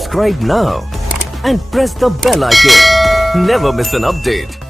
subscribe now and press the bell icon. Never miss an update.